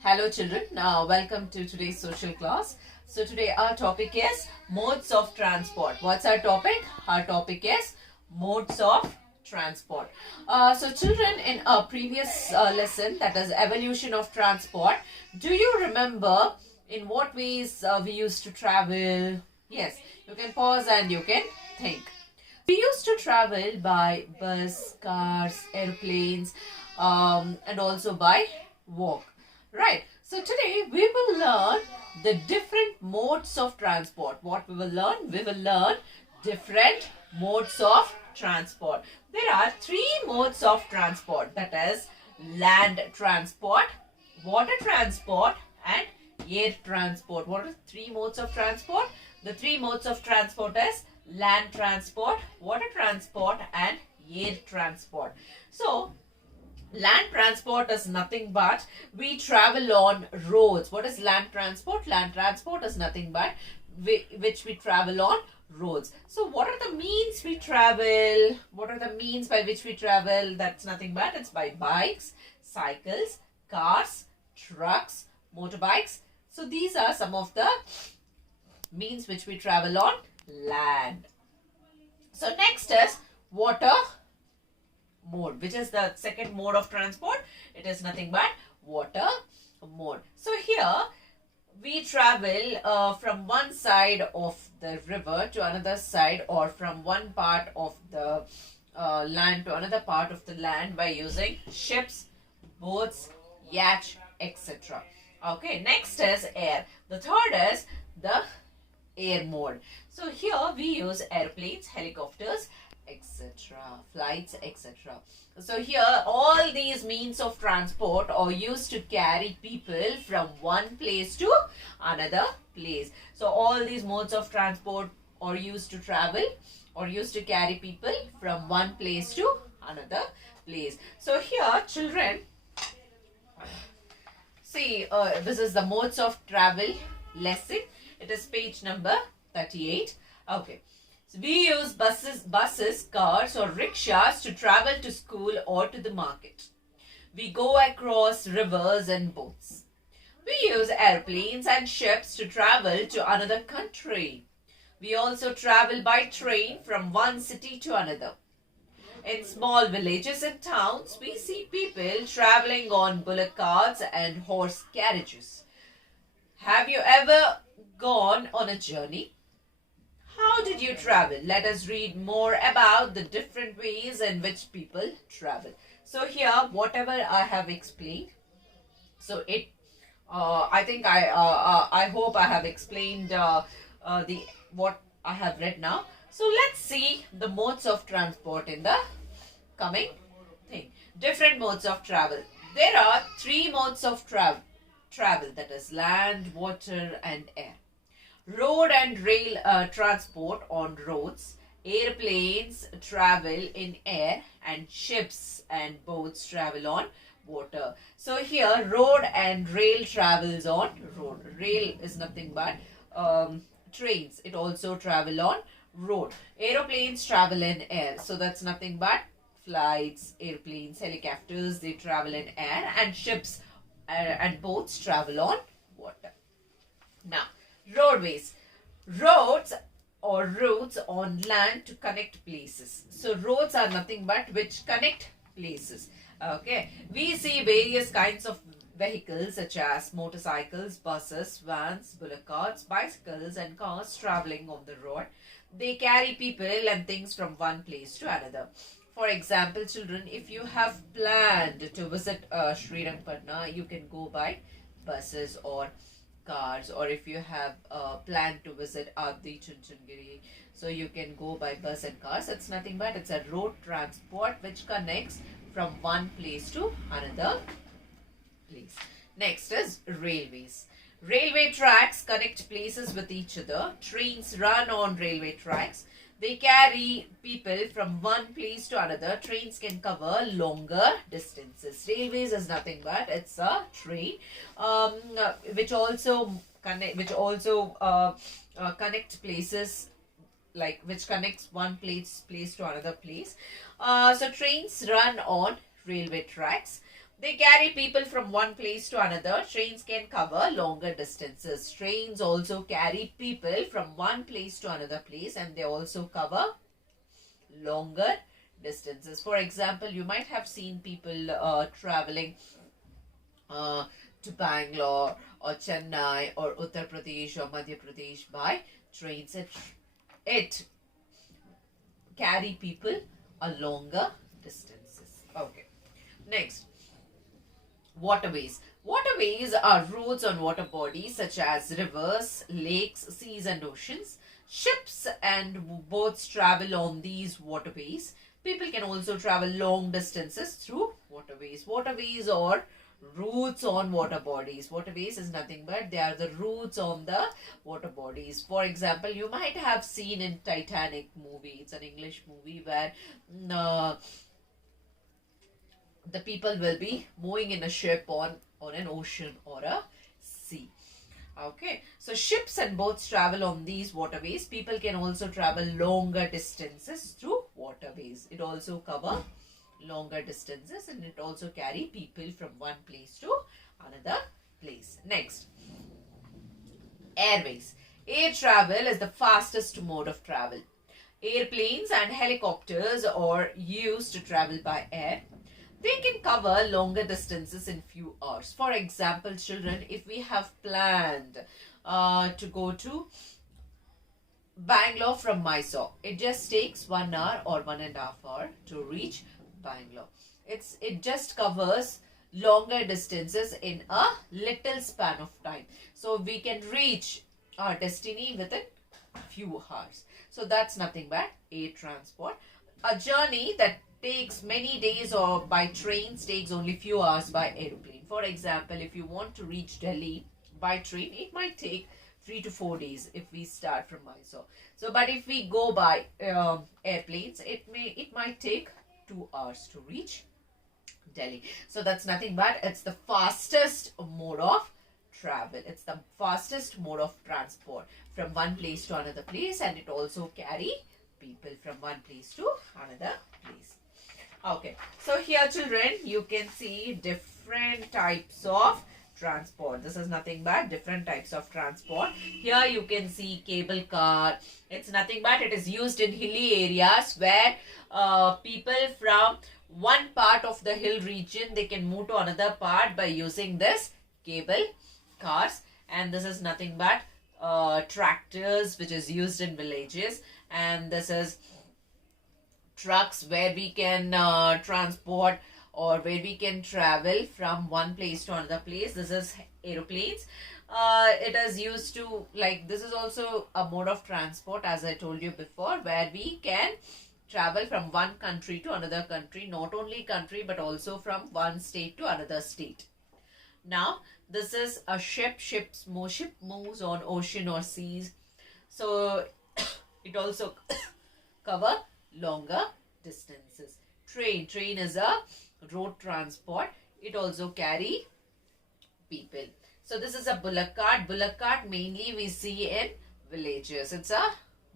Hello children, welcome to today's social class. So today our topic is modes of transport. What's our topic? Our topic is modes of transport. So children, in our previous lesson, that is evolution of transport, do you remember in what ways we used to travel? Yes, you can pause and you can think. We used to travel by bus, cars, airplanes, and also by walk. Right. So today we will learn the different modes of transport. What we will learn? We will learn different modes of transport. There are three modes of transport, that is land transport, water transport and air transport. What are the three modes of transport? The three modes of transport is land transport, water transport and air transport. So land transport is nothing but we travel on roads. What is land transport? Land transport is nothing but which we travel on roads. So what are the means we travel? What are the means by which we travel? That's nothing but it's by bikes, cycles, cars, trucks, motorbikes. So these are some of the means which we travel on land. So next is water mode, which is the second mode of transport. It is nothing but water mode. So here we travel from one side of the river to another side, or from one part of the land to another part of the land by using ships, boats, yacht, etc. Okay, next is air. The third is the air mode. So here we use airplanes, helicopters, etc., flights, etc. So here all these means of transport are used to carry people from one place to another place. So all these modes of transport are used to travel or used to carry people from one place to another place. So here children, see, this is the modes of travel lesson. It is page number 38. Okay. So we use buses, cars or rickshaws to travel to school or to the market. We go across rivers and boats. We use airplanes and ships to travel to another country. We also travel by train from one city to another. In small villages and towns, we see people traveling on bullock carts and horse carriages. Have you ever gone on a journey? How did you travel? Let us read more about the different ways in which people travel. So here, whatever I have explained, so it, I hope I have explained the what I have read now. So let's see the modes of transport in the coming thing. Different modes of travel. There are three modes of travel, that is land, water and air. Road and rail transport on roads, airplanes travel in air and ships and boats travel on water. So here road and rail travels on road. Rail is nothing but trains. It also travel on road. Aeroplanes travel in air. So that's nothing but flights, airplanes, helicopters, they travel in air, and ships and boats travel on water. Now, roadways. Roads or routes on land to connect places. So roads are nothing but which connect places. Okay. We see various kinds of vehicles such as motorcycles, buses, vans, bullock carts, bicycles and cars traveling on the road. They carry people and things from one place to another. For example, children, if you have planned to visit Srirangpatna, you can go by buses or cars, or if you have planned to visit Adi Chunchandgiri, so you can go by bus and cars. It's nothing but it's a road transport which connects from one place to another place. Next is railways. Railway tracks connect places with each other. Trains run on railway tracks. They carry people from one place to another. Trains can cover longer distances. Railways is nothing but it's a train which also connect places, like which connects one place to another place. So trains run on railway tracks. They carry people from one place to another. Trains can cover longer distances. Trains also carry people from one place to another place, and they also cover longer distances. For example, you might have seen people traveling uh, to Bangalore or Chennai or Uttar Pradesh or Madhya Pradesh by trains. It carry people a longer distances. Okay. Next, waterways. Waterways are roads on water bodies such as rivers, lakes, seas, and oceans. Ships and boats travel on these waterways. People can also travel long distances through waterways. Waterways or routes on water bodies. Waterways is nothing but they are the routes on the water bodies. For example, you might have seen in Titanic movie. It's an English movie where the people will be moving in a ship on an ocean or a sea. Okay, so ships and boats travel on these waterways. People can also travel longer distances through waterways. It also cover longer distances, and it also carry people from one place to another place. Next, airways. Air travel is the fastest mode of travel. Airplanes and helicopters are used to travel by air. They can cover longer distances in few hours. For example, children, if we have planned to go to Bangalore from Mysore, it just takes 1 hour or 1.5 hours to reach Bangalore. It just covers longer distances in a little span of time. So we can reach our destiny within few hours. So that's nothing but air transport. A journey that takes many days or by trains takes only few hours by aeroplane. For example, if you want to reach Delhi by train, it might take 3 to 4 days if we start from Mysore. So, but if we go by airplanes, it might take 2 hours to reach Delhi. So that's nothing but it's the fastest mode of travel. It's the fastest mode of transport from one place to another place, and it also carry people from one place to another place. Okay, so here children, you can see different types of transport. This is nothing but different types of transport. Here you can see cable car. It's nothing but it is used in hilly areas where people from one part of the hill region, they can move to another part by using this cable cars. And this is nothing but tractors, which is used in villages. And this is trucks where we can transport or where we can travel from one place to another place. This is aeroplanes. It is used to, like, this is also a mode of transport, as I told you before, where we can travel from one country to another country, not only country but also from one state to another state. Now this is a ship. Ship moves on ocean or seas, so it also cover longer distances. Train is a road transport. It also carry people. So this is a bullock cart. Bullock cart mainly we see in villages. It's a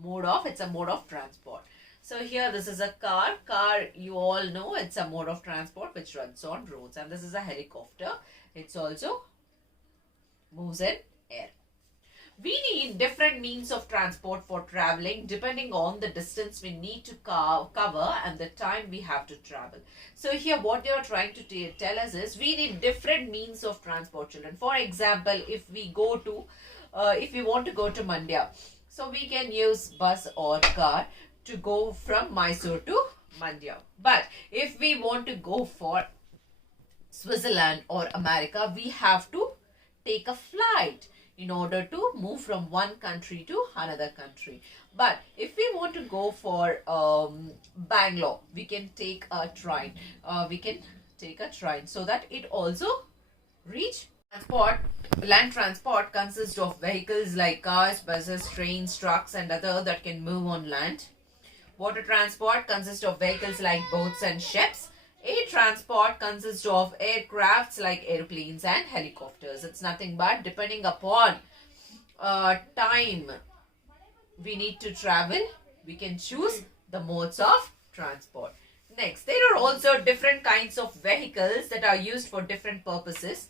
mode of transport. So here this is a car. Car, you all know, it's a mode of transport which runs on roads. And this is a helicopter. It's also moves in air. We need different means of transport for traveling depending on the distance we need to cover and the time we have to travel. So here what they are trying to tell us is we need different means of transport, children. For example, if we want to go to Mandya, so we can use bus or car to go from Mysore to Mandya. But if we want to go for Switzerland or America, we have to take a flight in order to move from one country to another country. But if we want to go for Bangalore, we can take a train. So that it also reach. Land transport consists of vehicles like cars, buses, trains, trucks and other that can move on land. Water transport consists of vehicles like boats and ships. Air transport consists of aircrafts like airplanes and helicopters. It's nothing but depending upon time we need to travel, we can choose the modes of transport. Next, there are also different kinds of vehicles that are used for different purposes.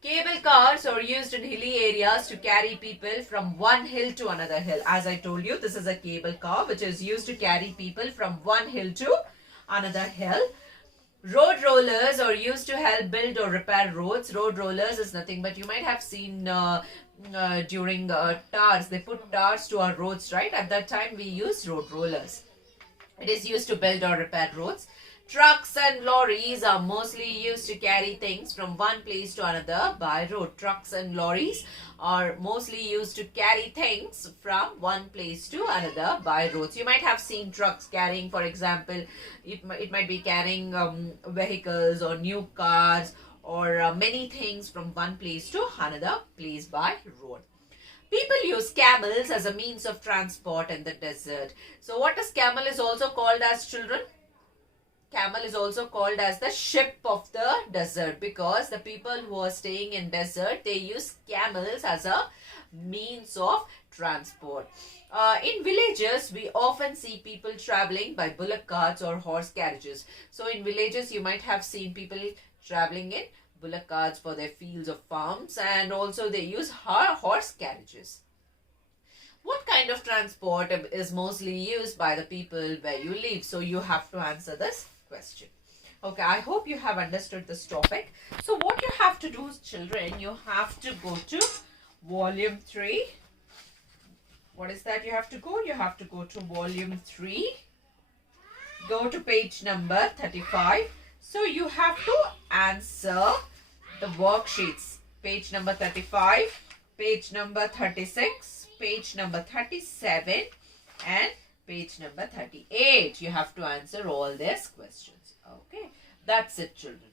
Cable cars are used in hilly areas to carry people from one hill to another hill. As I told you, this is a cable car which is used to carry people from one hill to another hill. Road rollers are used to help build or repair roads. Road rollers is nothing but, you might have seen during tars. They put tars to our roads, right? At that time we use road rollers. It is used to build or repair roads. Trucks and lorries are mostly used to carry things from one place to another by road. Trucks and lorries are mostly used to carry things from one place to another by roads. You might have seen trucks carrying, for example, it might be carrying vehicles or new cars or many things from one place to another place by road. People use camels as a means of transport in the desert. So what is camel is also called as, children? Camel is also called as the ship of the desert, because the people who are staying in desert, they use camels as a means of transport. In villages, we often see people traveling by bullock carts or horse carriages. So in villages, you might have seen people traveling in bullock carts for their fields or farms, and also they use horse carriages. What kind of transport is mostly used by the people where you live? So you have to answer this question. Okay, I hope you have understood this topic. So what you have to do, children, you have to go to volume 3. What is that you have to go? You have to go to volume 3. Go to page number 35. So you have to answer the worksheets. Page number 35, page number 36, page number 37 and page number 38. You have to answer all these questions. Okay, that's it, children.